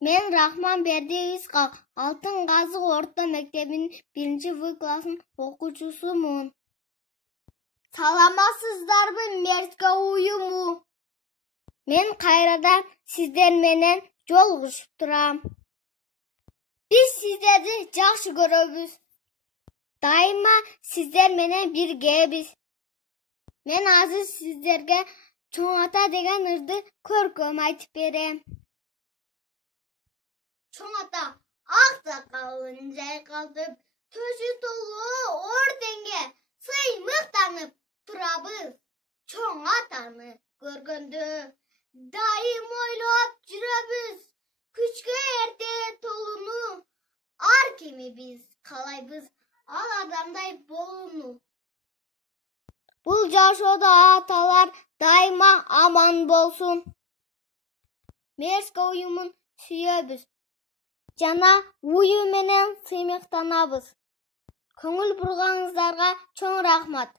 Мен Рахман Бердиевич Алтын Қазық орта мектебінің 1-В класының оқушысымын. Саламатсыздарбы, мерзге уюму. Мен қайрадан сіздерменен жолығышып тұрам. Біз сіздерді жақсы көрөбүз. Дайыма сіздерменен биргебиз. Мен азыр сіздерге Чоң ата деген ырды көркөм айтып берем. Чоң ата ак сакалын жайкалтып, төшү толуу орденге сыймыктанып турабыз. Чоң атаны көргөндө дайым ойлоп жүрөбүз. Күчкө эрте толууну, ар кими биз каалайбыз ал адамдай болууну. Бул жашоодо аталар дайыма аман болсун. Мерзге уюмун сүйөбүз. Жана уюм менен сыймыктанабыз. Көңүл бурганыңыздарга чоң рахмат.